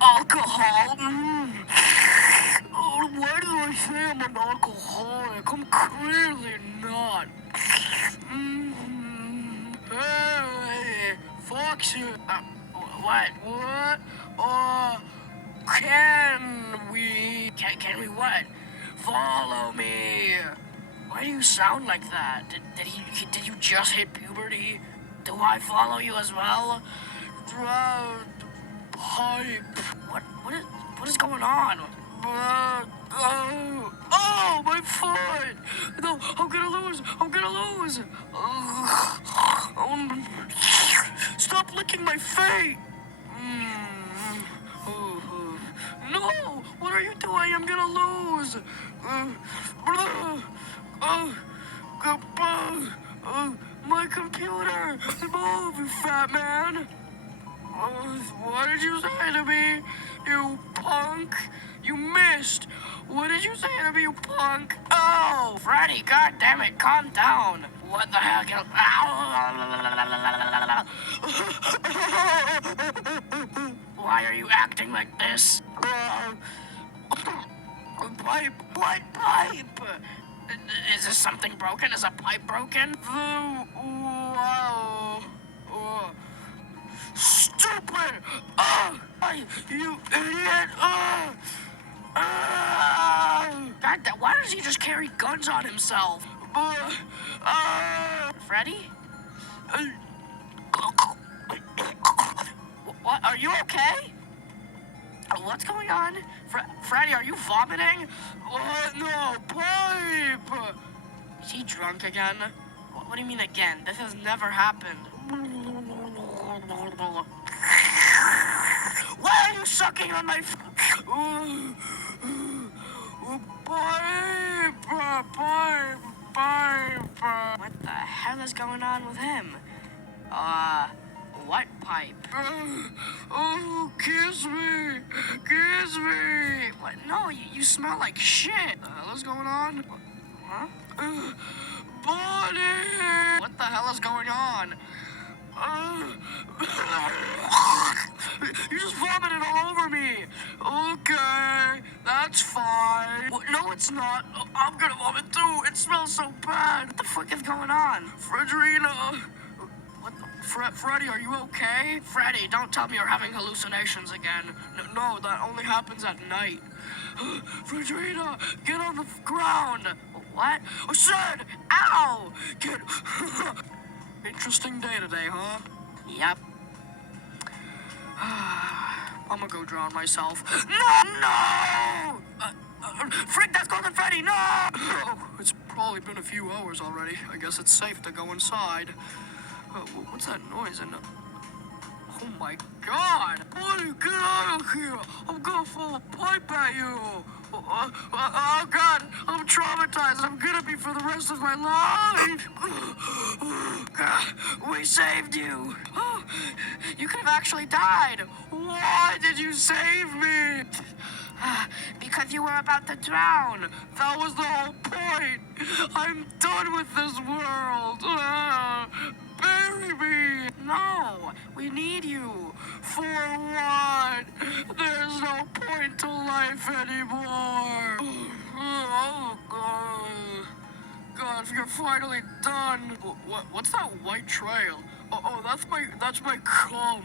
alcohol. Oh, why do I say I'm an alcoholic? I'm clearly not. Hey, Foxy. What? What? Can we what? Follow me. Why do you sound like that? Did you just hit puberty? Do I follow you as well? Pipe. What is going on? Oh, my foot! No, I'm gonna lose. Stop licking my feet! No! What are you doing? I'm gonna lose! My computer! Move, you fat man! What did you say to me, you punk? You missed! What did you say to me, you punk? Oh! Freddy, goddammit, calm down! What the heck? Why are you acting like this? Pipe? What pipe? Is this something broken? Is a pipe broken? Stupid! You idiot! God, why does he just carry guns on himself? Freddy? What? Are you okay? What's going on? Freddy, are you vomiting? No, pipe! Is he drunk again? What do you mean again? This has never happened. Why are you sucking on my pipe? What the hell is going on with him? What pipe? Kiss me! Kiss me! What? No, you smell like shit. The hell is going on? Huh? Bonnie! What the hell is going on? You just vomited all over me. Okay, that's fine. No, it's not. I'm gonna vomit too. It smells so bad. What the frick is going on? Fredrina. What the? Freddy, are you okay? Freddy, don't tell me you're having hallucinations again. No, that only happens at night. Fredrina, get on the ground. What? Oh, shit! Ow! Get... Interesting day today, huh? Yep. I'm gonna go drown myself. No! Frick, that's Golden Freddy, no! Oh, it's probably been a few hours already. I guess it's safe to go inside. What's that noise? Oh my God! Buddy, get out of here! I'm gonna throw a pipe at you! Oh God, I'm traumatized. I'm gonna be for the rest of my life. God, we saved you. You could have actually died. Why did you save me? Because you were about to drown. That was the whole point. I'm done with this world. Bury me. No, we need you. For what? There's no point to life anymore. Oh, God. God, you're finally done. What's that white trail? Oh, that's my cum.